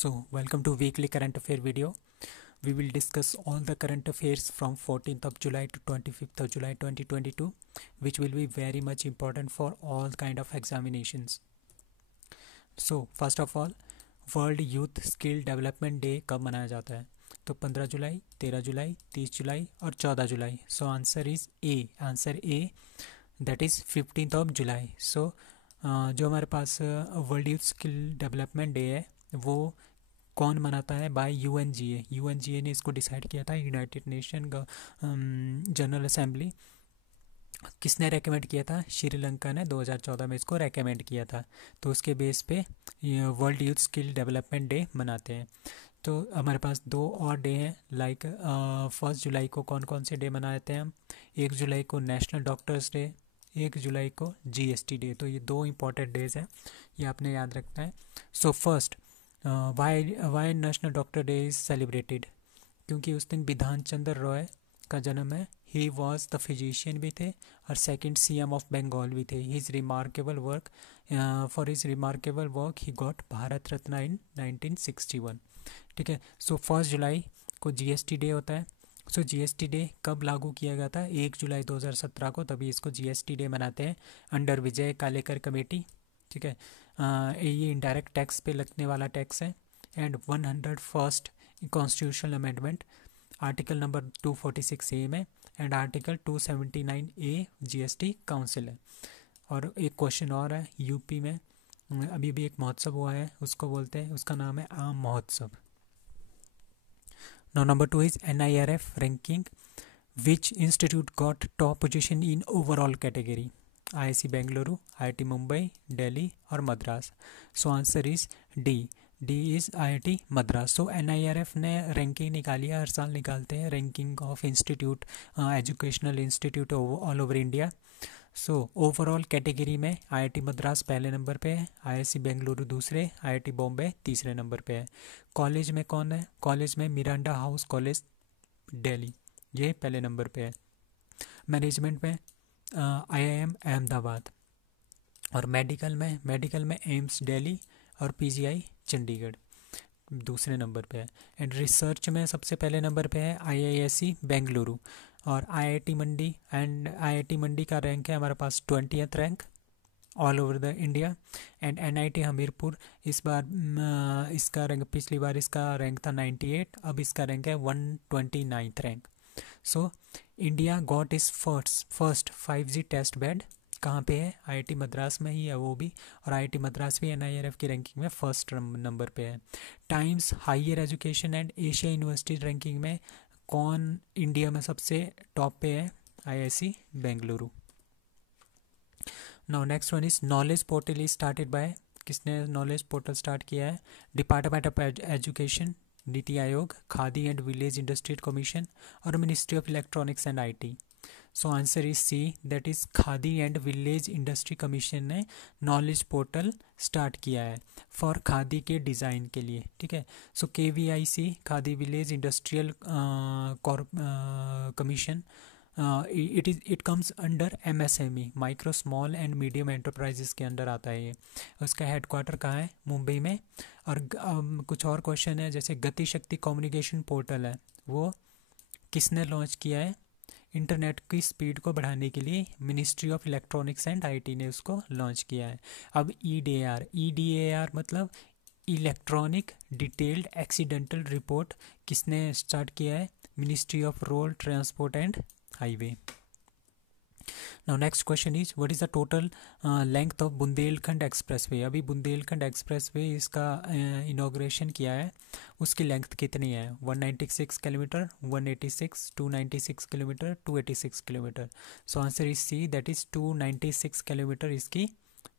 So, welcome to weekly current affair video. We will discuss all the current affairs from 14th of July to 25th of July 2022, which will be very much important for all kind of examinations. So, first of all, world youth skill development day कब मनाया जाता है? तो 15 जुलाई, 13 जुलाई, 30 जुलाई और 14 जुलाई. So answer is A. Answer A, that is 15th of July. So जो हमारे पास world youth skill development day है वो कौन मनाता है? Bye UNGA. यूएनजीए ने इसको डिसाइड किया था, यूनाइटेड नेशन जनरल असेंबली. किसने रेकमेंड किया था? श्रीलंका ने 2014 में इसको रेकमेंड किया था. तो उसके बेस पे world youth skill development day मनाते हैं. तो हमारे पास दो और डे हैं, लाइक 1 जुलाई को कौन कौन से डे मनाते हैं हम? 1 जुलाई को नेशनल डॉक्टर्स डे, 1 जुलाई को जीएसटी डे. तो ये दो इम्पॉर्टेंट डेज हैं, ये आपने याद रखना है. So first, why national doctor day is celebrated? क्योंकि उस दिन विधान चंद्र रॉय का जन्म है. ही वॉज द फिजिशियन भी थे और सेकंड सीएम ऑफ बंगाल भी थे. His remarkable work, for his remarkable work he got Bharat Ratna in 1961. ठीक है. सो 1 जुलाई को जीएसटी डे होता है. सो जीएसटी डे कब लागू किया गया था? 1 जुलाई 2017 को, तभी इसको जीएसटी डे मनाते हैं अंडर विजय कालेकर कमेटी. ठीक है. ये इनडायरेक्ट टैक्स पे लगने वाला टैक्स है. And 101st constitutional amendment article number 246 ए में and article 279 A GST council है. और एक क्वेश्चन और है, यूपी में अभी भी एक महोत्सव हुआ है, उसको बोलते हैं, उसका नाम है Aam Mahotsav. Now number 2 is NIRF ranking. Which institute got top position in overall category? IIC Bengaluru, IIT Mumbai, Delhi और Madras. So answer is D. D is IIT Madras. So NIRF ने रैंकिंग निकाली है, हर साल निकालते हैं ranking of institute, educational institute all over India. So overall category में IIT Madras पहले नंबर पे है, IIC बेंगलुरु दूसरे, IIT बॉम्बे तीसरे नंबर पे है. कॉलेज में कौन है? कॉलेज में मिरांडा हाउस कॉलेज दिल्ली, ये पहले नंबर पे है. मैनेजमेंट में IIM अहमदाबाद. और मेडिकल में एम्स दिल्ली और PGI चंडीगढ़ दूसरे नंबर पे है. एंड रिसर्च में सबसे पहले नंबर पे है IISc बेंगलुरु. और IIT मंडी, एंड IIT मंडी का रैंक है हमारे पास 20th rank all over the India. And NIT Hamirpur इस बार इसका रैंक, पिछली बार इसका रैंक था 98, अब इसका रैंक है 129th rank. So India got is first 5G test bed कहाँ पे है? IIT मद्रास में ही है वो भी. और IIT मद्रास भी NIRF की रैंकिंग में फर्स्ट नंबर पे है. Times Higher Education and Asia University ranking में कौन इंडिया में सबसे टॉप पे है? IIC Bengaluru. Now next one is knowledge portal is started by. किसने नॉलेज पोर्टल स्टार्ट किया है? Department of education, Niti Aayog, Khadi and village industrial commission और ministry of electronics and IT. So answer is C, that is Khadi and village industry commission ने knowledge portal start किया है for khadi के design के लिए. ठीक है. सो KVIC khadi village industrial commission, it comes under MSME, micro small and medium enterprises के under आता है ये. उसका हेडक्वार्टर कहाँ है? मुंबई में. और कुछ और क्वेश्चन है, जैसे गति शक्ति कम्युनिकेशन पोर्टल है, वो किसने लॉन्च किया है? इंटरनेट की स्पीड को बढ़ाने के लिए ministry of electronics and IT ने उसको लॉन्च किया है. अब EDAR मतलब इलेक्ट्रॉनिक डिटेल्ड एक्सीडेंटल रिपोर्ट किसने स्टार्ट किया है? Ministry of road transport and highway. Now next question is what is the total length of Bundelkhand expressway? अभी बुंदेलखंड एक्सप्रेसवे इसका इनॉग्रेशन किया है, उसकी लेंथ कितनी है? 196 kilometre, 186, 296 kilometre, 286 kilometre. So answer is C, that is 296 kilometre इसकी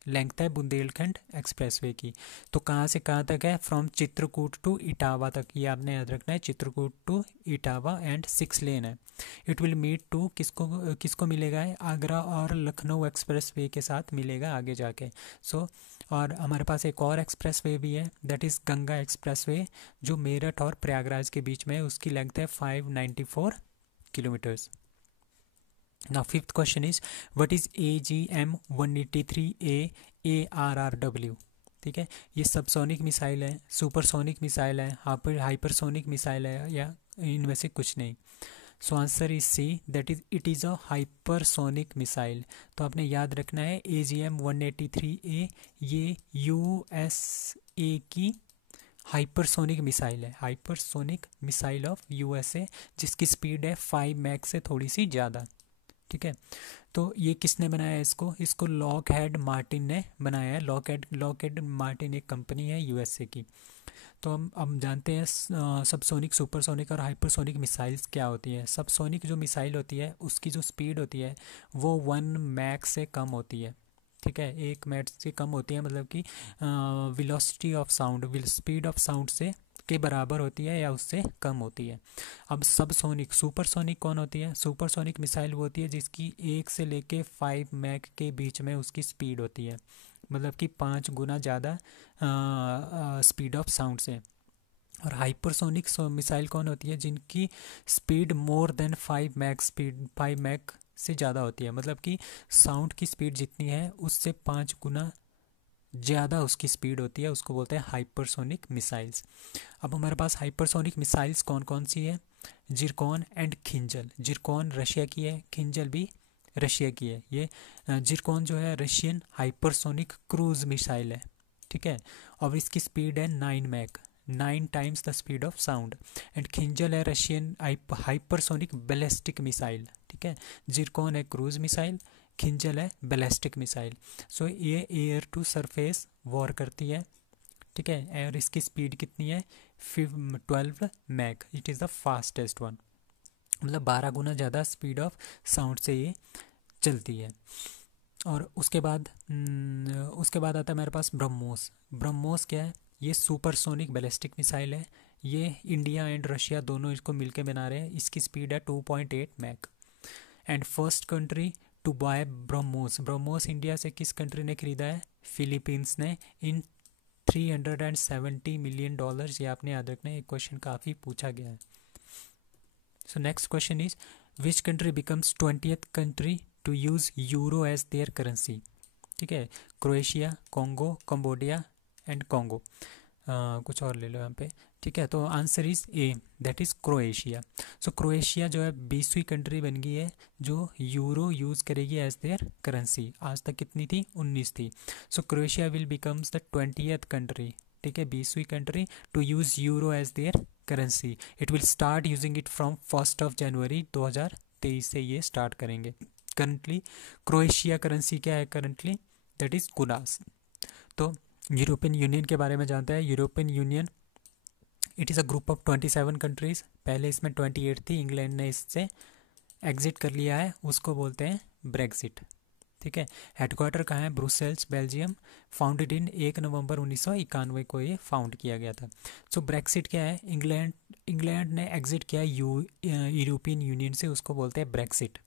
लेंथ है Bundelkhand expressway की. तो कहाँ से कहाँ तक है? फ्रॉम चित्रकूट टू इटावा तक, ये आपने याद रखना है, चित्रकूट टू इटावा एंड 6 लेन है. इट विल मीट टू किसको मिलेगा है? आगरा और लखनऊ एक्सप्रेसवे के साथ मिलेगा आगे जाके. सो और हमारे पास एक और एक्सप्रेसवे भी है, दैट इज़ गंगा एक्सप्रेसवे, जो मेरठ और प्रयागराज के बीच में है. उसकी लेंथ है 594 kilometres. Now fifth question is what is AGM 183A ARRW? ठीक है, ये सबसोनिक मिसाइल है, सुपरसोनिक मिसाइल है, हाइपरसोनिक मिसाइल है, या इनमें से कुछ नहीं। So answer is C, that is it is a hypersonic missile. तो आपने याद रखना है AGM 183A ये USA की हाइपरसोनिक मिसाइल है, हाइपरसोनिक मिसाइल ऑफ USA, जिसकी स्पीड है 5 मैक से थोड़ी सी ज़्यादा। ठीक है, तो ये किसने बनाया है इसको लॉकहेड मार्टिन ने बनाया है। लॉकहेड मार्टिन एक कंपनी है USA की। तो हम जानते हैं सबसोनिक, सुपरसोनिक और हाइपरसोनिक मिसाइल्स क्या होती है। सबसोनिक जो मिसाइल होती है उसकी जो स्पीड होती है वो 1 मैक से कम होती है। ठीक है, 1 मैक से कम होती है, मतलब कि velocity of sound, speed of sound से के बराबर होती है या उससे कम होती है। अब सबसोनिक, सुपरसोनिक कौन होती है? सुपरसोनिक मिसाइल वो होती है जिसकी 1 से लेके 5 मैक के बीच में उसकी स्पीड होती है, मतलब कि 5 गुना ज़्यादा स्पीड ऑफ साउंड से। और हाइपरसोनिक मिसाइल कौन होती है? जिनकी स्पीड मोर देन 5 मैक से ज़्यादा होती है, मतलब कि साउंड की स्पीड जितनी है उससे 5 गुना ज़्यादा उसकी स्पीड होती है, उसको बोलते हैं हाइपरसोनिक मिसाइल्स। अब हमारे पास हाइपरसोनिक मिसाइल्स कौन कौन सी है? Zircon and Kinzhal. Zircon Russia की है, खिंजल भी रशिया की है। ये जिरकॉन जो है रशियन हाइपरसोनिक क्रूज मिसाइल है। ठीक है, और इसकी स्पीड है 9 Mach, 9 times the speed of sound. And Kinzhal है रशियन हाइपरसोनिक बैलिस्टिक मिसाइल। ठीक है, जिरकॉन है क्रूज मिसाइल, खिंजल है बैलिस्टिक मिसाइल। सो ये एयर टू सरफेस वॉर करती है। ठीक है, और इसकी स्पीड कितनी है? 12 Mach. It is the fastest one, मतलब 12 गुना ज़्यादा स्पीड ऑफ साउंड से ये चलती है। और उसके बाद आता है मेरे पास ब्रह्मोस। ब्रह्मोस क्या है? ये सुपरसोनिक बैलिस्टिक मिसाइल है। ये इंडिया एंड रशिया दोनों इसको मिलके बना रहे हैं। इसकी स्पीड है 2.8 Mach. And first country to buy BrahMos, BrahMos India से किस कंट्री ने खरीदा है? फिलीपींस ने, इन $370 मिलियन। ये आपने याद रखना है, एक क्वेश्चन काफ़ी पूछा गया है। So next question is which country becomes 20th country to use euro as their currency? ठीक है, Croatia, Congo, Cambodia and Congo. कुछ और ले लो यहाँ पे। ठीक है, तो answer is A, that is Croatia. So Croatia जो है 20वीं कंट्री बन गई है जो यूरो यूज़ करेगी एज देयर करेंसी। आज तक कितनी थी? 19 थी। So Croatia will becomes the 20th country, ठीक है, 20वीं country to use euro as their currency. It will start using it from 1 January 2023 से ये स्टार्ट करेंगे। करंटली क्रोएशिया करेंसी क्या है करंटली? That is Kunas. तो यूरोपियन यूनियन के बारे में जानते हैं। European union it is a group of 27 countries. पहले इसमें 28 थी, इंग्लैंड ने इससे एग्जिट कर लिया है, उसको बोलते हैं ब्रेक्सिट। ठीक है, हेडक्वार्टर कहाँ है? Brussels, Belgium. फाउंडेड इन 1 नवंबर 1991 को ये फाउंड किया गया था। सो ब्रेक्सिट क्या है? इंग्लैंड ने एग्जिट किया यूरोपियन यूनियन से, उसको बोलते हैं ब्रेक्सिट।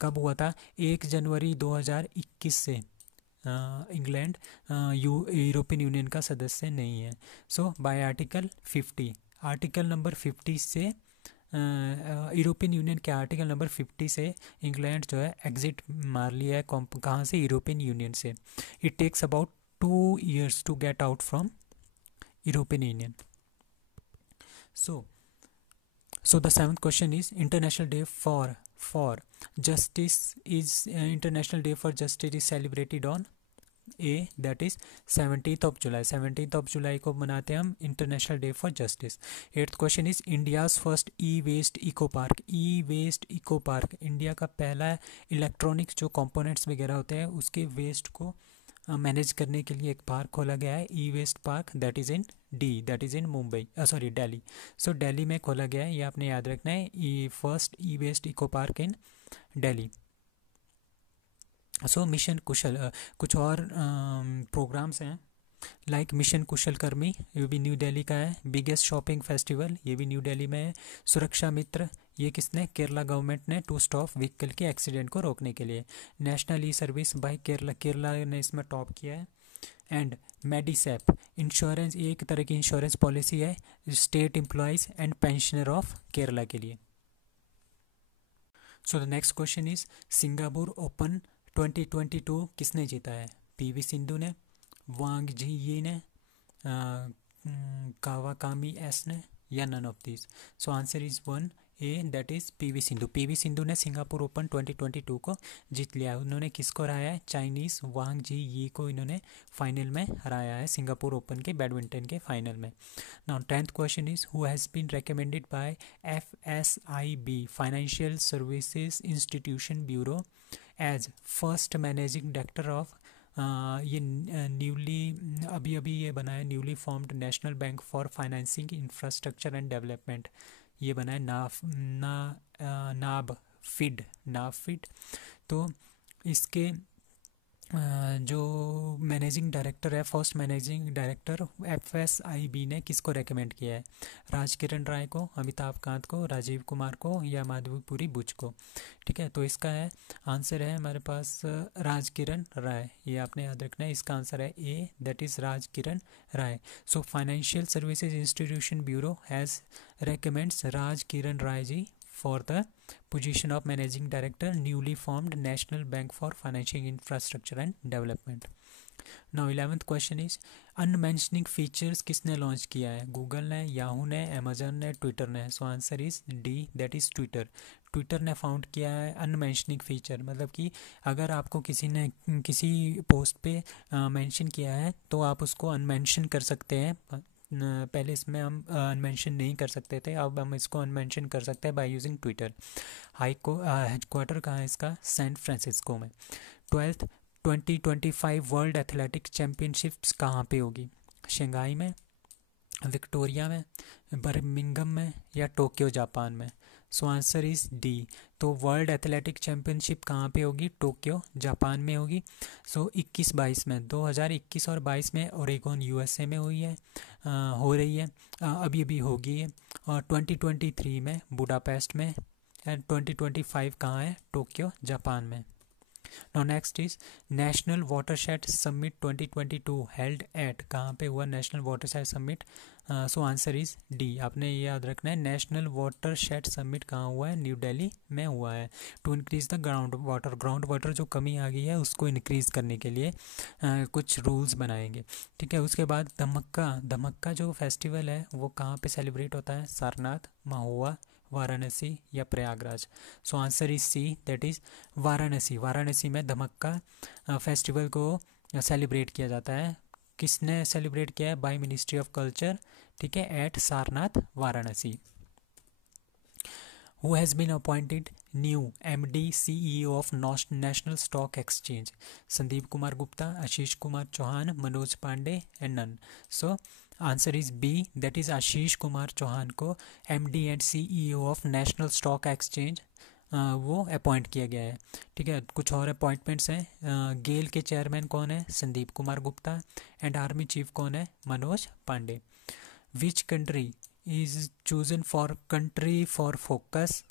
कब हुआ था? 1 जनवरी 2021 से इंग्लैंड यूरोपियन यूनियन का सदस्य नहीं है। सो बाय आर्टिकल 50, आर्टिकल नंबर 50 से यूरोपियन यूनियन के आर्टिकल नंबर 50 से इंग्लैंड जो है एग्जिट मार लिया है। कहाँ से? यूरोपियन यूनियन से। It takes about 2 years to get out from European Union. So the 7th question is International Day for Justice is International Day for Justice is celebrated on A, that is 17th of July। 17th of July को मनाते हैं हम international day for justice. 8th question is India's first E waste eco park. E waste eco park India का पहला electronics जो components वगैरह होते हैं उसके वेस्ट को मैनेज करने के लिए एक पार्क खोला गया है, e waste park, that is in Mumbai, sorry Delhi. So Delhi में खोला गया है, ये आपने याद रखना है, first E waste eco park in Delhi. So mission Kushal, कुछ और प्रोग्राम्स हैं लाइक मिशन कुशल कर्मी, ये भी न्यू दिल्ली का है। बिगेस्ट शॉपिंग फेस्टिवल, ये भी न्यू दिल्ली में है। सुरक्षा मित्र, ये किसने? केरला गवर्नमेंट ने, टू स्टॉप व्हीकल के एक्सीडेंट को रोकने के लिए। National e service by Kerala ने इसमें टॉप किया है। एंड मेडिसेप इंश्योरेंस, ये एक तरह की इंश्योरेंस पॉलिसी है state employees and pensioner of Kerala के लिए। सो the next question is Singapore open 2022 किसने जीता है? PV सिंधु ने, वांगजी ये ने, कावाकामी एस ने, या none of this. So answer is 1A, that is PV Sindhu. PV Sindhu ने सिंगापुर ओपन 2022 को जीत लिया है। उन्होंने किसको हराया है? चाइनीज़ वांग जी ये को इन्होंने फाइनल में हराया है, सिंगापुर ओपन के बैडमिंटन के फाइनल में। Now 10th question is who has been recommended by FSIB financial services institution bureau as first managing director of, ये न्यूली अभी अभी ये बना है, newly formed national bank for financing infrastructure and development. ये बना है नाबफिड। तो इसके जो मैनेजिंग डायरेक्टर है, फर्स्ट मैनेजिंग डायरेक्टर FSIB ने किसको रेकमेंड किया है? राजकिरण राय को, अमिताभ कांत को, राजीव कुमार को, या माधवीपुरी बुच को? ठीक है, तो इसका है आंसर है हमारे पास राजकिरण राय। ये आपने याद रखना है, इसका आंसर है A, that is Rajkiran Rai. So financial services institution bureau has recommends Rajkiran Rai ji for the position of managing director, newly formed National Bank for Financial Infrastructure and Development. Now 11th question is unmentioning features किसने launch किया है? Google ने, Yahoo ने, Amazon ने, Twitter ने? सो answer is D, that is Twitter. Twitter ने found किया है अनमेंशनिंग फीचर, मतलब कि अगर आपको किसी ने किसी पोस्ट पे मेंशन किया है तो आप उसको अनमेंशन कर सकते हैं। पहले इसमें हम अनमेंशन नहीं कर सकते थे, अब हम इसको अनमेंशन कर सकते हैं बाय यूजिंग ट्विटर। हेडक्वार्टर कहाँ है इसका? सैन फ्रांसिस्को में। 12th 2025 वर्ल्ड एथलेटिक चैम्पियनशिप्स कहाँ पे होगी? शंघाई में, विक्टोरिया में, बर्मिंघम में, या टोक्यो जापान में? सो आंसर इज D। तो वर्ल्ड एथलेटिक चैम्पियनशिप कहाँ पे होगी? टोक्यो जापान में होगी। सो 21-22 में, 2021 और 22 में ओरेगोन USA में हुई है, हो रही है, अभी अभी होगी है। और 2023 में बुडापेस्ट में, एंड 2025 कहाँ है? टोक्यो जापान में। Now next is national watershed summit 2022 held at, कहाँ पे हुआ national watershed summit? So answer is D। आपने ये याद रखना है, नेशनल वाटरशेड समिट कहाँ हुआ है? न्यू दिल्ली में हुआ है। To increase the ground water जो कमी आ गई है उसको इंक्रीज करने के लिए कुछ रूल्स बनाएंगे। ठीक है, उसके बाद धमक्का जो फेस्टिवल है वो कहाँ पे सेलिब्रेट होता है? सारनाथ, महुआ, वाराणसी, या प्रयागराज? सो answer is C, that is Varanasi. Varanasi में धमक्का फेस्टिवल को सेलिब्रेट किया जाता है। किसने सेलिब्रेट किया है? By ministry of culture. ठीक है, at Sarnath, Varanasi. Who has been appointed new MD CEO of national stock exchange? Sandeep Kumar Gupta, Ashish Kumar Chauhan, Manoj Pandey, and none? So answer is B, that is Ashish Kumar Chauhan को MD and CEO of national stock exchange वो appoint किया गया है। ठीक है, कुछ और अपॉइंटमेंट्स हैं। गेल के चेयरमैन कौन है? Sandeep Kumar Gupta. And army chief कौन है? Manoj Pandey. Which country is chosen for country for focus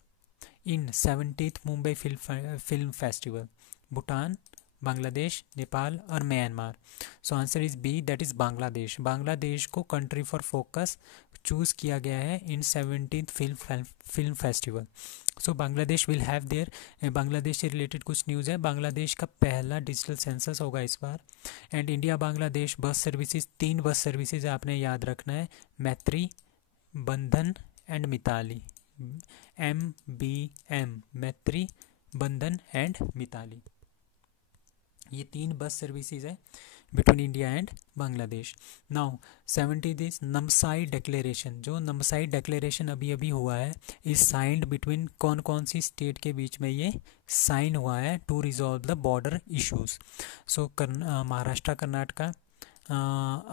in 70th Mumbai film festival? Bhutan, Bangladesh, Nepal, और Myanmar? So answer is B, that is Bangladesh. Bangladesh को कंट्री फॉर फोकस चूज़ किया गया है in 17th film festival. So Bangladesh will have their, Bangladesh से related कुछ news है। बांग्लादेश का पहला डिजिटल सेंसस होगा इस बार। And India Bangladesh bus services, 3 bus services आपने याद रखना है, मैत्री, बंधन, एंड मिताली। MBM, मैत्री, बंधन, एंड मिताली। ये 3 बस सर्विसेज है between India and Bangladesh. Now 70 is Namsai declaration. जो नमसाई डिक्लेरेशन अभी अभी हुआ है इज साइंड बिटवीन कौन कौन सी स्टेट के बीच में ये साइन हुआ है to resolve the border issues? So Maharashtra, Karnataka,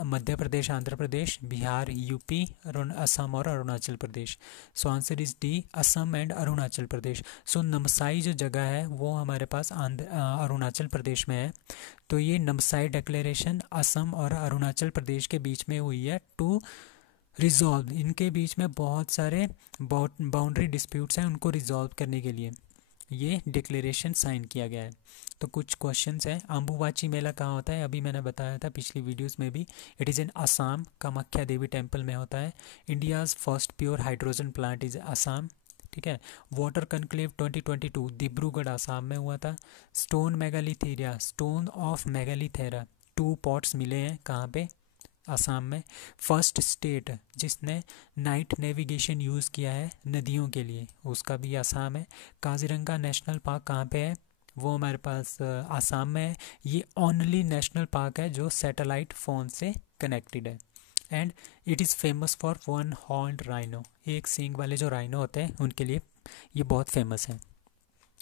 Madhya Pradesh, Andhra Pradesh, Bihar, UP, Assam और Arunachal Pradesh. So answer is D, Assam and Arunachal Pradesh. So Namsai जो जगह है वो हमारे पास अरुणाचल प्रदेश में है। तो ये नमसाई डिक्लेरेशन असम और अरुणाचल प्रदेश के बीच में हुई है टू रिजॉल्व, इनके बीच में बहुत सारे बाउंड्री डिस्प्यूट्स हैं, उनको रिजॉल्व करने के लिए ये डिक्लेरेशन साइन किया गया है। तो कुछ क्वेश्चंस हैं। अम्बुबाची मेला कहाँ होता है? अभी मैंने बताया था पिछली वीडियोस में भी। It is in Assam, Kamakhya Devi temple में होता है। India's first pure hydrogen plant is Assam. ठीक है, वाटर कनक्लेव 2022 डिब्रूगढ़ असम में हुआ था। स्टोन ऑफ मेगालिथेरा 2 पॉट्स मिले हैं कहाँ पे, असम में। फर्स्ट स्टेट जिसने नाइट नेविगेशन यूज़ किया है नदियों के लिए, उसका भी असम है। काजीरंगा नेशनल पार्क कहाँ पे है, वो हमारे पास असम में है। ये ओनली नेशनल पार्क है जो सैटेलाइट फ़ोन से कनेक्टेड है। And it is famous for one horned rhino, एक सींग वाले जो राइनो होते हैं उनके लिए ये बहुत फेमस है।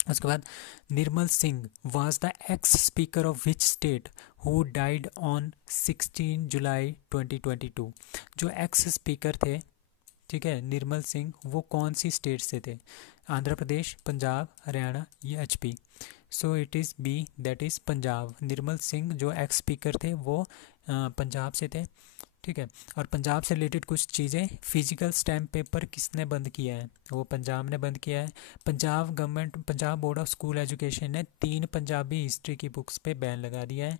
उसके बाद Nirmal Singh was the ex speaker of which state who died on 16 July 2022। जो एक्स स्पीकर थे, ठीक है, निर्मल सिंह, वो कौन सी स्टेट से थे, आंध्र प्रदेश, पंजाब, हरियाणा या HP. So it is B, that is Punjab. Nirmal Singh जो एक्स स्पीकर थे वो पंजाब से थे, ठीक है। और पंजाब से रिलेटेड कुछ चीज़ें, फिजिकल स्टैम्प पेपर किसने बंद किया है, वो पंजाब ने बंद किया है। Punjab government, Punjab board of school education ने 3 पंजाबी हिस्ट्री की बुक्स पे बैन लगा दिया है।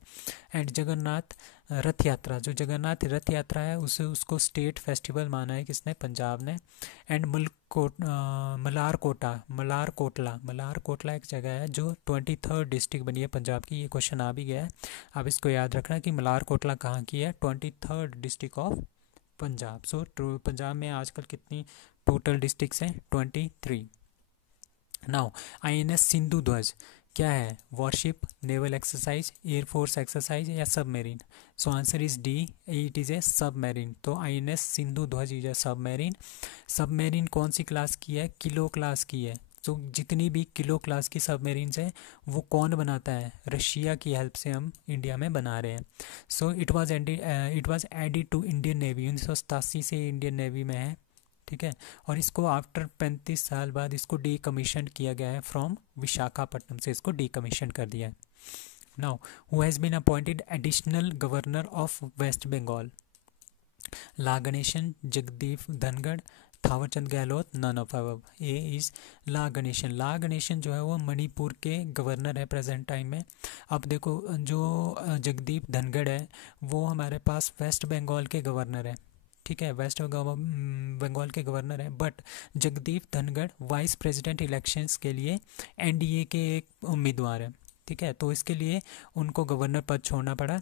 एंड जगन्नाथ रथ यात्रा, जो जगन्नाथ रथ यात्रा है उसको स्टेट फेस्टिवल माना है किसने, पंजाब ने। एंड मलारकोटला एक जगह है जो 23rd डिस्ट्रिक्ट बनी है पंजाब की, ये क्वेश्चन आ भी गया है। अब इसको याद रखना कि मलारकोटला कहाँ की है, 23rd डिस्ट्रिक्ट ऑफ पंजाब। सो पंजाब में आजकल कितनी टोटल डिस्ट्रिक्ट्स हैं, 23। नाउ INS सिंधु ध्वज क्या है, warship, naval exercise, air force exercise या submarine. So answer is D, it is a submarine. तो INS Sindhu Dhwaj is A submarine. Submarine कौन सी क्लास की है, किलो क्लास की है। तो जितनी भी किलो क्लास की सबमेरीन्स हैं वो कौन बनाता है, रशिया की हेल्प से हम इंडिया में बना रहे हैं। So it was added to Indian Navy, 1987 से इंडियन नेवी में है, ठीक है। और इसको आफ्टर 35 साल बाद इसको डीकमीशन किया गया है, फ्रॉम विशाखापट्टनम से इसको डीकमीशन कर दिया है। Now who has been appointed additional governor of West Bengal, La Ganesan, Jagdeep Dhankhar, Thaawarchand Gehlot, none of above. A is La Ganesan. La Ganesan जो है वो मणिपुर के गवर्नर है प्रेजेंट टाइम में। अब देखो जो जगदीप धनखड़ है वो हमारे पास वेस्ट बंगाल के गवर्नर है, ठीक है, वेस्ट बंगाल के गवर्नर है। But Jagdeep Dhankhar vice president elections के लिए NDA के एक उम्मीदवार है, ठीक है। तो इसके लिए उनको गवर्नर पद छोड़ना पड़ा,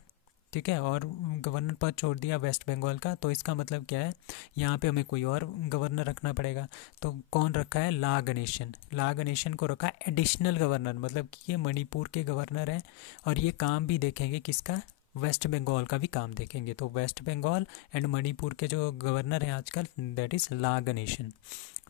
ठीक है। और गवर्नर पद छोड़ दिया वेस्ट बंगाल का, तो इसका मतलब क्या है, यहाँ पे हमें कोई और गवर्नर रखना पड़ेगा। तो कौन रखा है, ला गणेशन। ला गणेशन को रखा एडिशनल गवर्नर, मतलब कि ये मणिपुर के गवर्नर हैं और ये काम भी देखेंगे किसका, वेस्ट बंगाल का भी काम देखेंगे। तो वेस्ट बंगाल एंड मणिपुर के जो गवर्नर हैं आजकल, that is La Ganesan.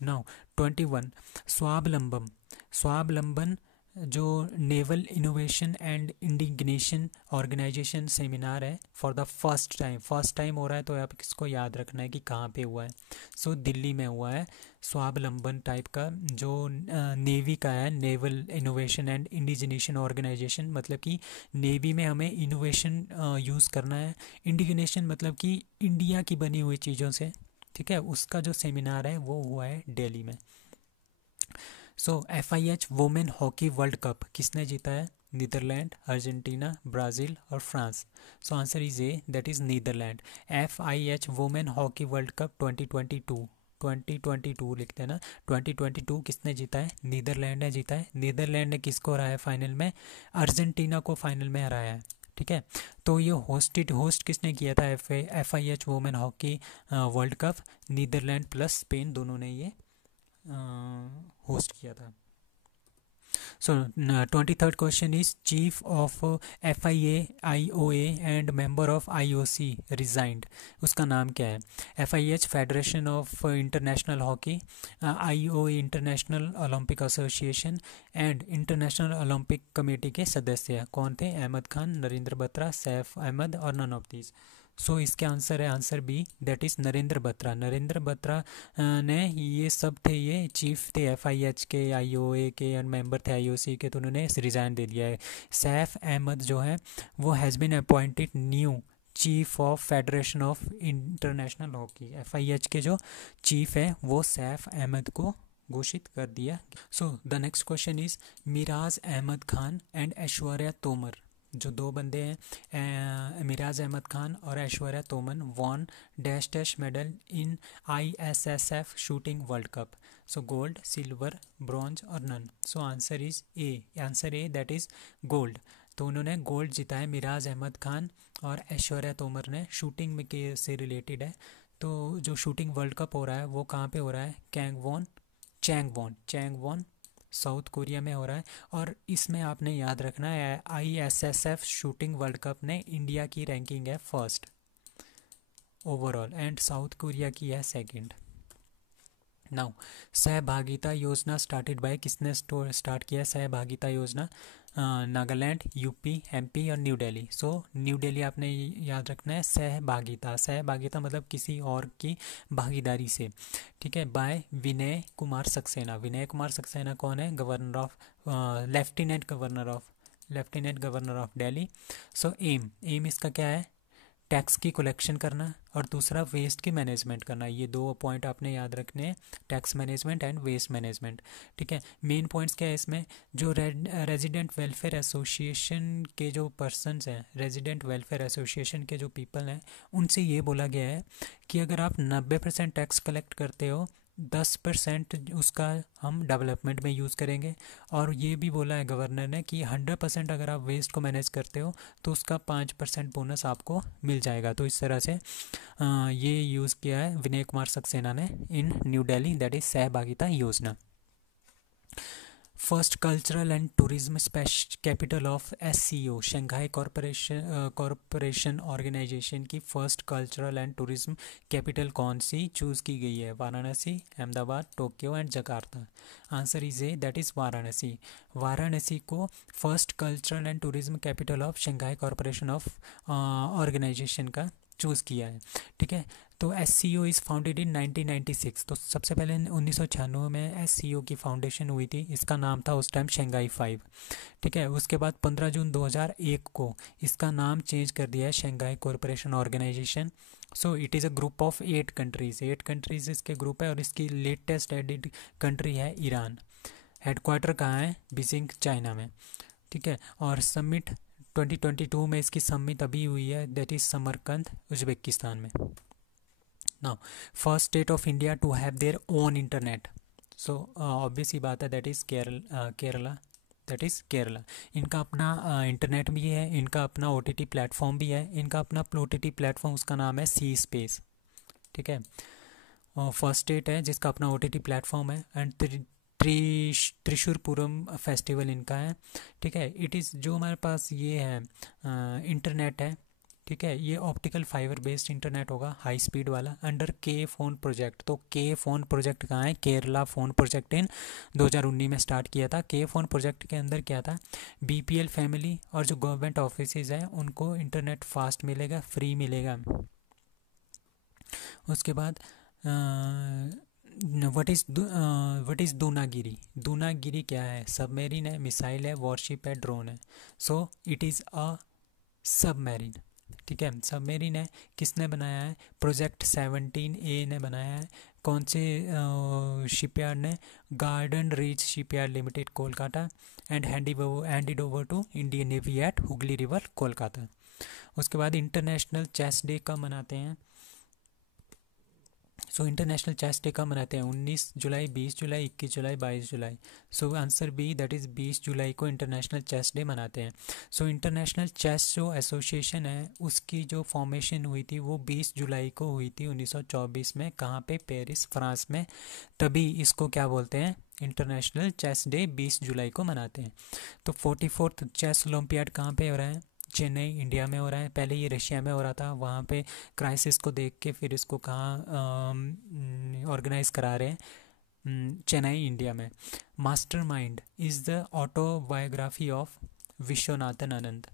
Now 21 Swavlamban. Swavlamban जो naval innovation and indigenisation organisation seminar है फॉर द फर्स्ट टाइम हो रहा है, तो आप किसको याद रखना है कि कहाँ पे हुआ है। सो दिल्ली में हुआ है स्वावलंबन टाइप का, जो नेवी का है, नेवल इनोवेशन एंड इंडिजिनेशन ऑर्गेनाइजेशन, मतलब कि नेवी में हमें इनोवेशन यूज़ करना है। इंडिग्नेशन मतलब कि इंडिया की बनी हुई चीज़ों से, ठीक है, उसका जो सेमिनार है वो हुआ है दिल्ली में। So FIH women hockey world cup किसने जीता है, नीदरलैंड, अर्जेंटीना, ब्राज़ील और France. So answer is A, that is Netherlands. FIH women hockey world cup 2022 लिखते हैं ना, 2022 किसने जीता है, नीदरलैंड ने जीता है। नीदरलैंड ने किसको हराया फाइनल में, अर्जेंटीना को फाइनल में हराया है, ठीक है। तो ये होस्ट किसने किया था, FIH women hockey world cup, Netherlands plus Spain दोनों ने ये होस्ट किया था। So 23rd question is chief of FIA IOA and member of IOC resigned, उसका नाम क्या है। FIH federation of international hockey, IOA international Olympic association and international Olympic committee के सदस्य कौन थे, अहमद खान, नरेंद्र बत्रा, सैफ अहमद और नन ऑफ दीज। सो इसके आंसर है answer B, that is Narendra Batra. Narendra Batra ने ये सब थे, ये चीफ थे FIH के, IOA के एंड मेंबर थे IOC के, तो उन्होंने रिज़ाइन दे दिया है। सैफ अहमद जो है वो has been appointed new chief of federation of international hockey. FIH के जो चीफ है वो सैफ अहमद को घोषित कर दिया। So the next question is Miraj Ahmad Khan and Aishwarya Tomar, जो दो बंदे हैं मिराज अहमद खान और Aishwarya Tomar, won dash dash medal in ISSF shooting world cup. So gold, silver, bronze और none. So answer is A, answer A, that is gold. तो उन्होंने गोल्ड जीता है। मिराज अहमद खान और ऐश्वर्या तोमर ने शूटिंग में के से रिलेटेड है। तो जो शूटिंग वर्ल्ड कप हो रहा है वो कहाँ पे हो रहा है? चैंगवॉन साउथ कोरिया में हो रहा है। और इसमें आपने याद रखना है ISSF शूटिंग वर्ल्ड कप ने इंडिया की रैंकिंग है first overall and south Korea की है सेकंड। नाउ सहभागिता योजना स्टार्टेड बाय, किसने स्टार्ट किया सहभागिता योजना? नागालैंड, यूपी, MP और new Delhi. So new Delhi आपने याद रखना है। सहभागिता मतलब किसी और की भागीदारी से, ठीक है। बाय विनय कुमार सक्सेना। विनय कुमार सक्सेना कौन है? Governor of lieutenant governor of Delhi. So um इसका क्या है? टैक्स की कलेक्शन करना और दूसरा वेस्ट की मैनेजमेंट करना। ये दो पॉइंट आपने याद रखने हैं, tax management and waste management, ठीक है। मेन पॉइंट्स क्या है इसमें? जो रेजिडेंट वेलफेयर एसोसिएशन के जो पर्सनस हैं, रेजिडेंट वेलफेयर एसोसिएशन के जो पीपल हैं, उनसे ये बोला गया है कि अगर आप 90% टैक्स कलेक्ट करते हो, 10% उसका हम डेवलपमेंट में यूज़ करेंगे। और ये भी बोला है गवर्नर ने कि 100% अगर आप वेस्ट को मैनेज करते हो तो उसका 5% बोनस आपको मिल जाएगा। तो इस तरह से ये यूज़ किया है विनय कुमार सक्सेना ने in New Delhi, that is Sahbhagita Yojana. First cultural and tourism capital of SCO, Shanghai corporation organisation की first cultural and tourism capital कौन सी चूज़ की गई है? Varanasi, Ahmedabad, Tokyo and Jakarta. Answer is A, that is Varanasi. Varanasi को first cultural and tourism capital of Shanghai corporation of organisation का choose किया है, ठीक है। तो SCO इज़ फाउंडेड इन 1996। तो सबसे पहले 1996 में SCO की फाउंडेशन हुई थी। इसका नाम था उस टाइम शंघाई 5, ठीक है। उसके बाद 15 जून 2001 को इसका नाम चेंज कर दिया है Shanghai corporation organisation. So it is a group of 8 countries, 8 countries इसके ग्रुप है। और इसकी लेटेस्ट एडिड कंट्री है ईरान। हेडक्वार्टर कहाँ है? बीजिंग, चाइना में, ठीक है। और समिट 2022 में इसकी समिट अभी हुई है, दैट इज़ समरकंद, उज्बेकिस्तान में। Now first state of India to have their own internet. So obvious ही बात है, दैट इज़ केरला। इनका अपना इंटरनेट भी है, इनका अपना OTT प्लेटफॉर्म भी है। इनका अपना OTT प्लेटफॉर्म, उसका नाम है सी स्पेस, ठीक है। फर्स्ट स्टेट है जिसका अपना OTT प्लेटफॉर्म है। एंड त्रिशूरपुरम फेस्टिवल इनका है, ठीक है। इट इज़ जो हमारे पास ये है इंटरनेट है, ठीक है, ये ऑप्टिकल फाइबर बेस्ड इंटरनेट होगा, हाई स्पीड वाला, अंडर के फोन प्रोजेक्ट। तो के फोन प्रोजेक्ट कहाँ है? केरला फोन प्रोजेक्ट इन 2019 में स्टार्ट किया था। के फोन प्रोजेक्ट के अंदर क्या था? BPL फैमिली और जो गवर्नमेंट ऑफिसेज हैं उनको इंटरनेट फास्ट मिलेगा, फ्री मिलेगा। उसके बाद व्हाट इज़ दूनागिरी क्या है? सबमेरीन है, मिसाइल है, वॉरशिप है, ड्रोन है। सो इट इज़ अ सबमेरीन, ठीक है। सबमेरीन है, किसने बनाया है? प्रोजेक्ट 17A ने बनाया है। कौन से शिपयार्ड ने? Garden Reach shipyard limited, Kolkata. And handed over to Indian Navy at Hooghly river, Kolkata. उसके बाद इंटरनेशनल चेस डे कब मनाते हैं? सो इंटरनेशनल चेस डे कब मनाते हैं? 19 जुलाई, 20 जुलाई, 21 जुलाई, 22 जुलाई। So answer B, that is 20 जुलाई को इंटरनेशनल चेस डे मनाते हैं। सो इंटरनेशनल चेस जो एसोसिएशन है उसकी जो फॉर्मेशन हुई थी वो 20 जुलाई को हुई थी 1924 में। कहाँ पे? पेरिस, फ्रांस में। तभी इसको क्या बोलते हैं? इंटरनेशनल चेस डे 20 जुलाई को मनाते हैं। तो 44th चेस ओलंपियाड कहाँ पे हो रहा है? चेन्नई, इंडिया में हो रहा है। पहले ये रशिया में हो रहा था, वहाँ पे क्राइसिस को देख के फिर इसको कहाँ ऑर्गेनाइज करा रहे हैं? चेन्नई, इंडिया में। Mastermind is the autobiography of Viswanathan Anand,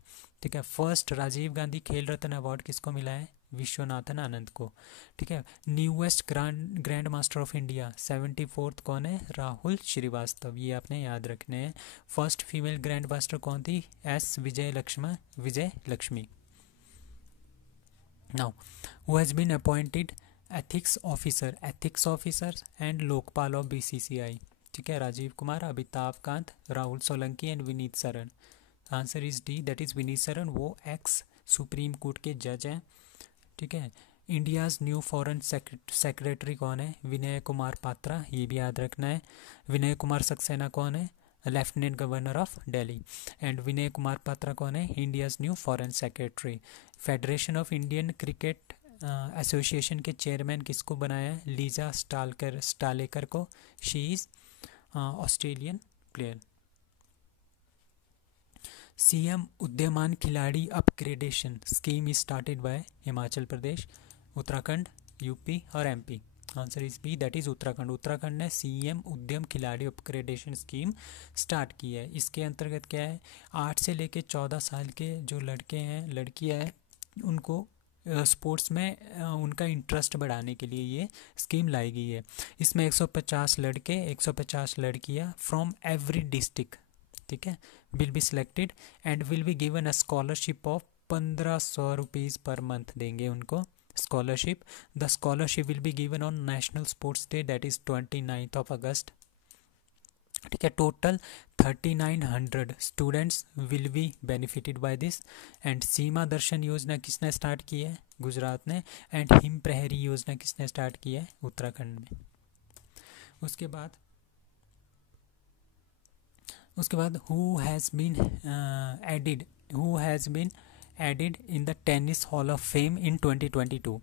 ठीक है। फर्स्ट राजीव गांधी खेल रत्न अवार्ड किसको मिला है? विश्वनाथन आनंद को, ठीक है। Newest grand master of India 74th कौन है? राहुल श्रीवास्तव, ये आपने याद रखने हैं। फर्स्ट फीमेल ग्रैंड मास्टर कौन थी? S Vijay Lakshmi. Now who has been appointed ethics officer and Lokpal of BCCI, ठीक है। Rajiv Kumar, Amitabh Kant, Rahul Solanki and Vineet Saran. Answer is D, that is Vineet Saran. वो एक्स सुप्रीम कोर्ट के जज हैं, ठीक है। इंडियाज़ न्यू फॉरेन सेक्रेटरी कौन है? विनय कुमार पात्रा, ये भी याद रखना है। विनय कुमार सक्सेना कौन है? Lieutenant governor of Delhi. And Vinay Kumar Patra कौन है, India's new foreign secretary. Federation of Indian cricket association के चेयरमैन किसको बनाया है, लीजा स्टालेकर को, she is Australian player. CM उद्यमान खिलाड़ी upgradation scheme is started by Himachal Pradesh, Uttarakhand, UP और MP. Answer is B, that is Uttarakhand. Uttarakhand ने सीएम उद्यम खिलाड़ी अपग्रेडेशन स्कीम स्टार्ट की है। इसके अंतर्गत क्या है, 8 से लेकर 14 साल के जो लड़के हैं लड़कियां हैं उनको स्पोर्ट्स में उनका इंटरेस्ट बढ़ाने के लिए ये स्कीम लाई गई है। इसमें 150 लड़के 150 लड़कियां फ्रॉम एवरी डिस्ट्रिक्ट, ठीक है, will be selected and will be given a scholarship of 1500 rupees per month देंगे उनको scholarship. The scholarship will be given on national sports day, that is 29 August, ठीक है। Total 3900 students will be benefited by this. And Seema Darshan Yojana किसने start की है, गुजरात ने। And him प्रहरी योजना किसने स्टार्ट की है, उत्तराखंड में। उसके बाद who has been added in the tennis hall of fame in 2022,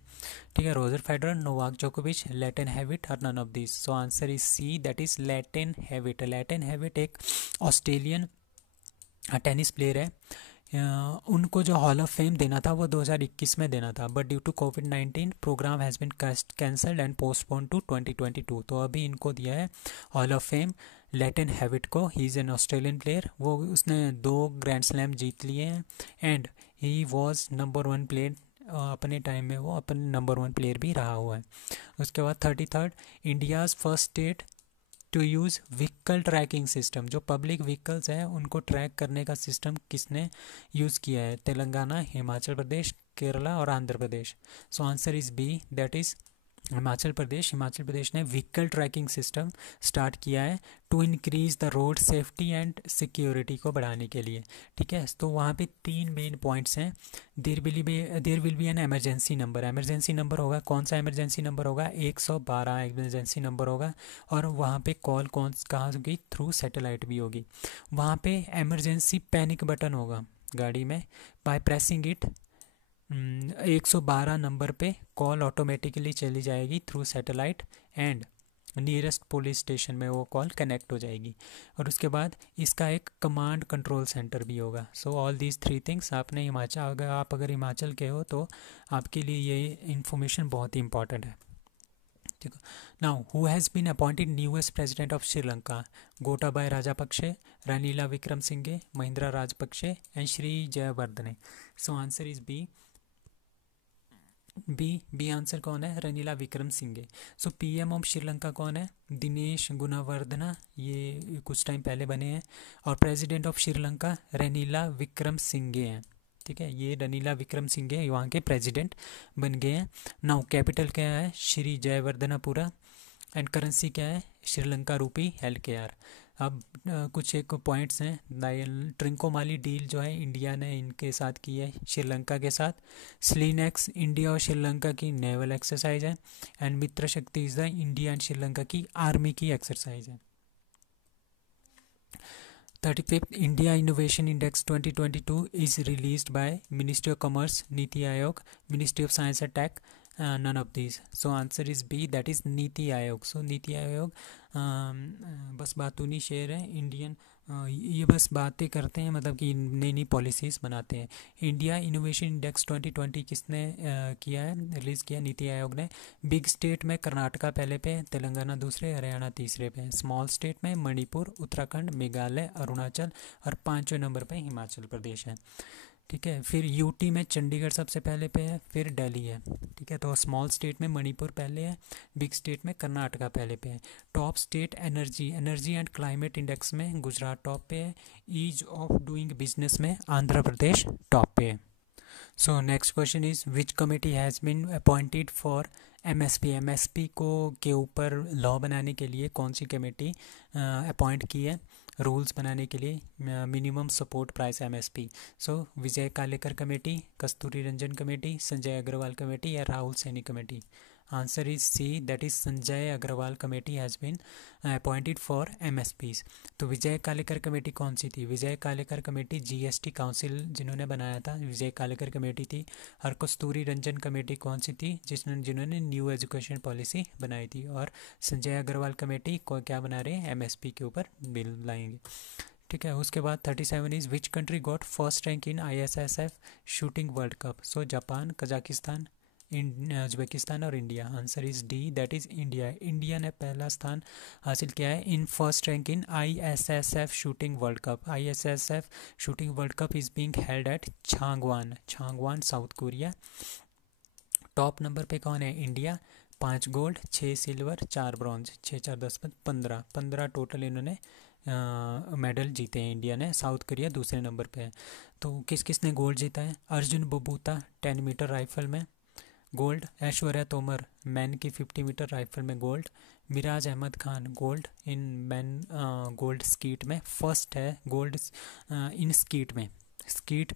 ठीक है। रोजर फेडरर, नोवाक जोकोविच, लैटन हैविट और none of this. So answer is C, that is Lleyton Hewitt. Lleyton Hewitt एक ऑस्ट्रेलियन टेनिस प्लेयर है। उनको जो hall of fame देना था वो 2021 में देना था, बट ड्यू टू कोविड-19 programme has been cancelled and postpone to 2022। तो अभी इनको दिया है hall of fame Lleyton Hewitt को। He is an Australian player. वो उसने 2 ग्रैंड स्लैम जीत लिए हैं and he was number 1 player अपने टाइम में, वो अपने नंबर 1 प्लेयर भी रहा हुआ है। उसके बाद 33rd, India's first state to use vehicle tracking system. जो पब्लिक व्हीकल्स हैं उनको ट्रैक करने का सिस्टम किसने यूज़ किया है, तेलंगाना, हिमाचल प्रदेश, केरला और Andhra Pradesh. So answer is B, that is Himachal Pradesh. Himachal Pradesh ने व्हीकल ट्रैकिंग सिस्टम स्टार्ट किया है to increase the road safety and security को बढ़ाने के लिए, ठीक है। तो वहाँ पे 3 मेन पॉइंट्स हैं। There will be N emergency number. Emergency number होगा, कौन सा एमरजेंसी नंबर होगा, 112 एमरजेंसी नंबर होगा। और वहाँ पे कॉल कहाँ होगी, थ्रू सैटेलाइट भी होगी। वहाँ पे एमरजेंसी पैनिक बटन होगा गाड़ी में, बाय प्रेसिंग इट 112 नंबर पे कॉल ऑटोमेटिकली चली जाएगी through satellite and nearest police station में वो कॉल कनेक्ट हो जाएगी। और उसके बाद इसका एक कमांड कंट्रोल सेंटर भी होगा। सो ऑल दीज 3 थिंग्स आपने हिमाचल, अगर हिमाचल के हो तो आपके लिए ये इन्फॉर्मेशन बहुत ही इंपॉर्टेंट है, ठीक है। Now who has been appointed newest president of Sri Lanka, Gotabaya Rajapaksa, Ranil Wickremesinghe, Mahinda Rajapaksa and Shri Jayewardene. So answer is B answer कौन है, Ranil Wickremesinghe. So PM of Sri Lanka कौन है, दिनेश गुणवर्धना, ये कुछ टाइम पहले बने हैं। और प्रेसिडेंट ऑफ श्रीलंका रनीला विक्रमसिंघे हैं, ठीक है। ये रनीला विक्रमसिंघे वहाँ के प्रेसिडेंट बन गए हैं। नाउ कैपिटल क्या है, श्री जयवर्धनापुरा। एंड करेंसी क्या है, श्रीलंका रूपी LKR। अब कुछ एक पॉइंट्स हैं। ट्रिंकोमाली डील जो है इंडिया ने इनके साथ की है, श्रीलंका के साथ। स्लीनेक्स इंडिया और श्रीलंका की नेवल एक्सरसाइज है। And Mitra Shakti is the India and Sri Lanka की आर्मी की एक्सरसाइज है। 35th India innovation index 2022 is released by ministry of commerce, NITI Aayog, ministry of science and tech, none of these. So answer is B, that is NITI Aayog. So NITI Aayog बस बातूनी share है Indian, ये बस बातें करते हैं, मतलब कि नई नई पॉलिसीज़ बनाते हैं। इंडिया इनोवेशन इंडेक्स 2020 किसने किया है, रिलीज़ किया, नीति आयोग ने। बिग स्टेट में कर्नाटका पहले पे, तेलंगाना दूसरे, हरियाणा तीसरे पे। स्मॉल स्टेट में मणिपुर, उत्तराखंड, मेघालय, अरुणाचल और 5वें नंबर पे हिमाचल प्रदेश है, ठीक है। फिर यूटी में चंडीगढ़ सबसे पहले पे है, फिर दिल्ली है, ठीक है। तो स्मॉल स्टेट में मणिपुर पहले है, बिग स्टेट में कर्नाटका पहले पे है। Top state energy and climate index में गुजरात टॉप पे है। ईज ऑफ डूइंग बिजनेस में आंध्र प्रदेश टॉप पे है। So next question is which committee has been appointed for MSP को के ऊपर लॉ बनाने के लिए कौन सी कमेटी अपॉइंट की है रूल्स बनाने के लिए, minimum support price MSP। So Vijay Kelkar committee, Kasturi Ranjan committee, Sanjay Agarwal committee या Rahul Saini committee. Answer is C, that is Sanjay Agarwal committee has been appointed for MSPs. तो विजय कालेकर कमेटी कौन सी थी? Vijay Kelkar committee GST council जिन्होंने बनाया था, विजय कालेकर कमेटी थी। और कस्तूरी रंजन कमेटी कौन सी थी? जिन्होंने न्यू एजुकेशन पॉलिसी बनाई थी। और संजय अग्रवाल कमेटी को क्या बना रहे हैं? एमएसपी के ऊपर बिल लाएंगे। ठीक है, उसके बाद 37 is which country got first rank in ISSF shooting world cup? So Japan, Kazakhstan, Uzbekistan और India. Answer is D, that is India. India ने पहला स्थान हासिल किया है in first rank in ISSF shooting world cup. ISSF shooting world cup is being held at Changwon South Korea. Top number पे कौन है? India, 5 gold, 6 silver, 4 bronze, 6 4 10 15 total इन्होंने मेडल जीते हैं इंडिया ने। साउथ कोरिया दूसरे नंबर पे है। तो किस किस ने गोल्ड जीता है? अर्जुन बबूता 10 मीटर राइफल में गोल्ड, ऐश्वर्या तोमर मैन की 50 मीटर राइफल में gold, Mairaj Ahmad Khan gold in man gold skeet में फर्स्ट है, गोल्ड इन स्कीट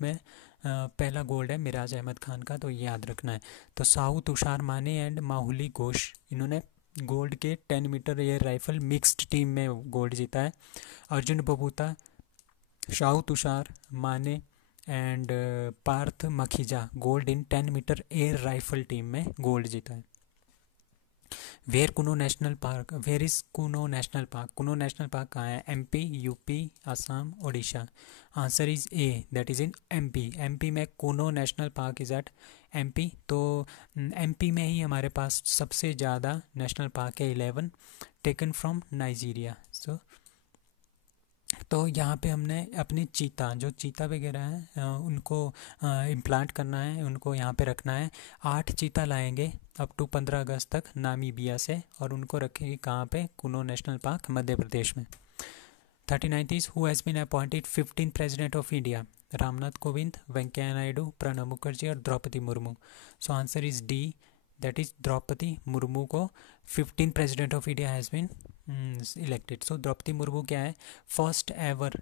में पहला गोल्ड है मिराज अहमद खान का, तो ये याद रखना है। तो साहू तुषार माने एंड माहुली घोष इन्होंने गोल्ड के 10 metre air rifle mixed team में गोल्ड जीता है। Arjun Babuta, Shahu Tushar Mane and Parth Makhija gold in 10 metre air rifle team में गोल्ड जीता है। Where Kuno national park, where is Kuno national park? Kuno national park कहाँ है? MP, UP, Assam, Odisha. Answer is A, that is in MP। MP में Kuno national park is at MP। तो MP में ही हमारे पास सबसे ज़्यादा नेशनल पार्क है 11, टेकन फ्रॉम नाइजीरिया। सो तो यहाँ पे हमने अपनी चीता वगैरह हैं उनको इम्प्लांट करना है, उनको यहाँ पे रखना है। 8 चीता लाएंगे अप टू 15 अगस्त तक नामीबिया से, और उनको रखेंगे कहाँ पे? कुनो नेशनल पार्क, मध्य प्रदेश में। 39 is who has been appointed 15 president of India? Ram Nath Kovind, Venkaiah Naidu, Pranab Mukherjee और Droupadi Murmu. So answer is D, that is Droupadi Murmu को 15 president of India has been elected. So Droupadi Murmu क्या है? First ever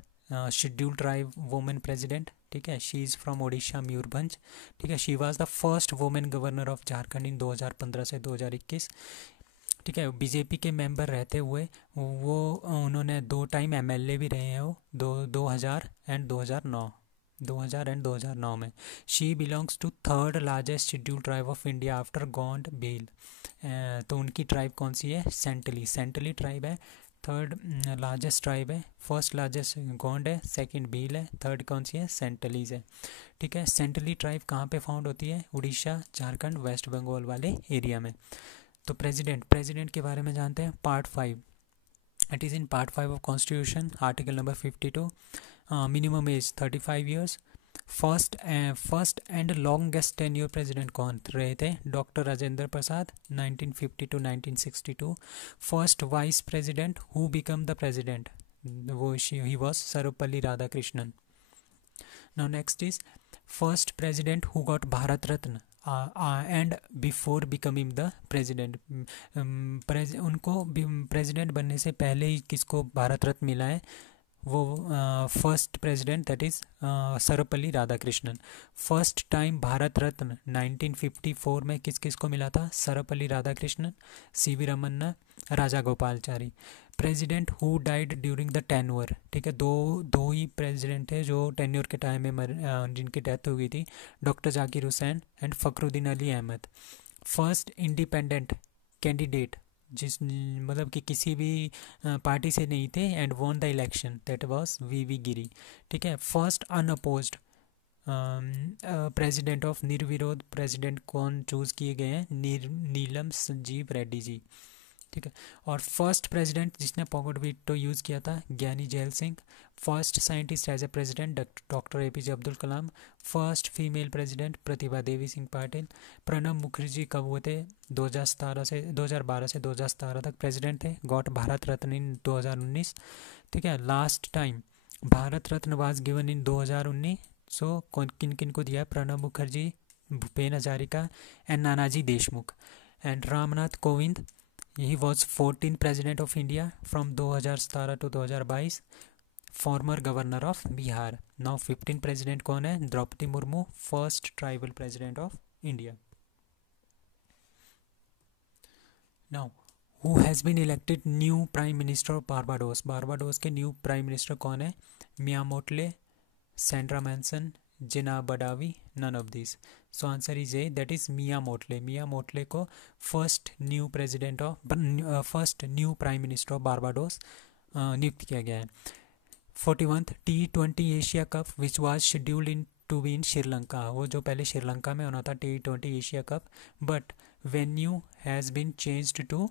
scheduled tribe women president. ठीक है, she is from Odisha Mayurbhanj. ठीक है, she was the first women governor of Jharkhand in 2015 से 2021। ठीक है, बीजेपी के मेंबर रहते हुए वो उन्होंने 2 टाइम MLA भी रहे हैं वो 2000 एंड 2009 में। She belongs to third largest scheduled tribe of India after Gond Bhil. तो उनकी ट्राइब कौन सी है? सेंटली ट्राइब है, थर्ड लार्जेस्ट ट्राइब है। फर्स्ट लार्जेस्ट गोंड है, सेकंड भील है, थर्ड कौन सी है? सेंटलीज है। ठीक है, सेंटली ट्राइब कहाँ पे फाउंड होती है? उड़ीसा, झारखंड, वेस्ट बंगाल वाले एरिया में। तो प्रेसिडेंट के बारे में जानते हैं। Part 5, it is in part 5 of constitution, article number 52। Minimum age 35 years. First and longest tenure president कौन रहे थे? Doctor Rajendra Prasad 1950 to 1962। First vice president who become the president, he was Sarvepalli Radhakrishnan. Now next is first president who got Bharat Ratna and before becoming the president. उनको president बनने से पहले ही किसको भारत रत्न मिला है? वो first president that is Sarvepalli Radhakrishnan. First time Bharat Ratna 1954 में किस को मिला था? Sarvepalli Radhakrishnan, CV Raman, Rajagopalachari. President who died during the tenure. ठीक है, दो ही प्रेसिडेंट थे जो टेन्योर के टाइम में जिनकी डेथ हो गई थी, doctor Zakir Hussain and Fakhruddin Ali Ahmed. First independent candidate जिस मतलब कि किसी भी पार्टी से नहीं थे and won the election, that was VV Giri. ठीक है, फर्स्ट अनअपोज्ड प्रेसिडेंट ऑफ निर्विरोध प्रेसिडेंट कौन चूज़ किए गए हैं? नीलम संजीव रेड्डी जी। ठीक है, और फर्स्ट प्रेसिडेंट जिसने पॉकेट वीटो यूज़ किया था, Giani Zail Singh. First scientist as a president doctor APJ Abdul Kalam. First female president Pratibha Devi Singh Patil. Pranab Mukherjee कब हुए थे? 2012 से 2017 तक प्रेसिडेंट थे, गॉट भारत रत्न इन 2019। ठीक है, last time Bharat Ratna was given in 2019। सो किन किन को दिया? Pranab Mukherjee, Bhupen Hazarika and Nanaji Deshmukh. And Ramnath Kovind, he was 14th president of India from 2017 to 2022, former governor of Bihar. Now 15th president कौन है? द्रौपदी मुर्मू, first tribal president of India. Now who has been elected new prime minister of Barbados? Barbados के new prime minister कौन है? Mia Mottley, Sandra Mason, Gina Badawi, none of this. So answer is A, that is Mia Mottley. Mia Mottley को first new president of first new prime minister of Barbados नियुक्त किया गया है। 41th T20 Asia cup which was scheduled in to be in Sri Lanka. वो जो पहले श्रीलंका में होना था T20 Asia cup, but venue has been changed to,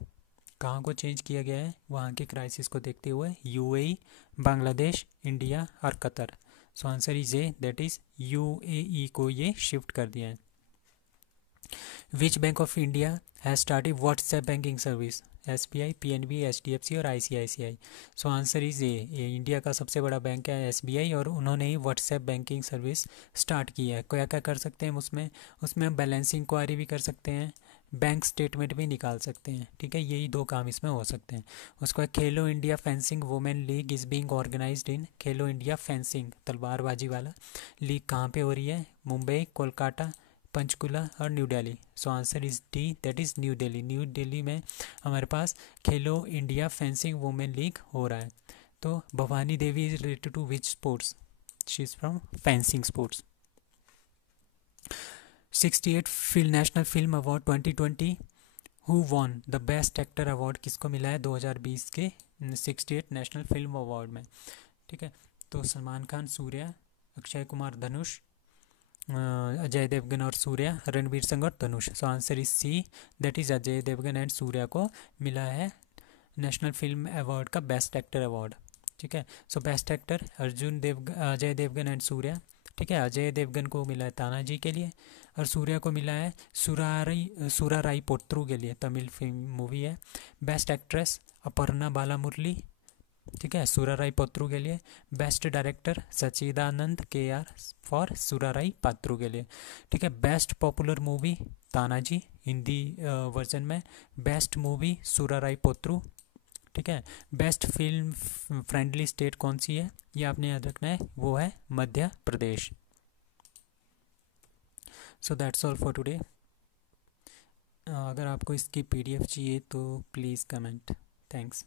कहाँ को चेंज किया गया है? वहाँ के क्राइसिस को देखते हुए यूएई, बांग्लादेश, इंडिया और Qatar. So answer is A, that is UAE को ये शिफ्ट कर दिया है। Which bank of India has started WhatsApp banking service? SBI, PNB, HDFC और ICICI. So answer is A, India का सबसे बड़ा बैंक है एसबीआई, और उन्होंने ही व्हाट्सएप बैंकिंग सर्विस स्टार्ट की है। क्या क्या कर सकते हैं उसमें हम बैलेंस इंक्वायरी भी कर सकते हैं, बैंक स्टेटमेंट भी निकाल सकते हैं। ठीक है, यही दो काम इसमें हो सकते हैं। उसके बाद Khelo India fencing women league is being organised in, Khelo India fencing तलवारबाजी वाला लीग कहाँ पे हो रही है? मुंबई, कोलकाता, पंचकुला और new Delhi. So answer is D, that is new Delhi. New Delhi में हमारे पास खेलो इंडिया फेंसिंग वुमेन लीग हो रहा है। तो Bhavani Devi is related to which sports? She is from fencing sports. 68 national film award 2020 who won the best actor award? किसको मिला है 2020 के 68 नेशनल फिल्म अवार्ड में? ठीक है, तो सलमान खान, सूर्या, अक्षय कुमार, धनुष, अजय देवगन और सूर्या, रणवीर सिंह और Dhanush. So answer is C, that is Ajay Devgn and Suriya को मिला है नेशनल फिल्म अवार्ड का बेस्ट एक्टर अवार्ड। ठीक है, so best actor Ajay Devgn and Suriya. ठीक है, अजय देवगन को मिला है तानाजी के लिए, और सूर्या को मिला है सुराराई पोट्रू के लिए, तमिल फिल्म मूवी है। बेस्ट एक्ट्रेस अपर्णा बालामुरली, ठीक है, सुराराई पोत्रू के लिए। Best director Sachidanandan KR for Soorarai Pottru के लिए। ठीक है, best popular movie Tanaji Hindi version में, बेस्ट मूवी सुराराई पोत्रू। ठीक है, बेस्ट फिल्म फ्रेंडली स्टेट कौन सी है? ये आपने याद रखना है, वो है Madhya Pradesh. So that's all for today. अगर आपको इसकी PDF चाहिए तो प्लीज़ कमेंट। थैंक्स।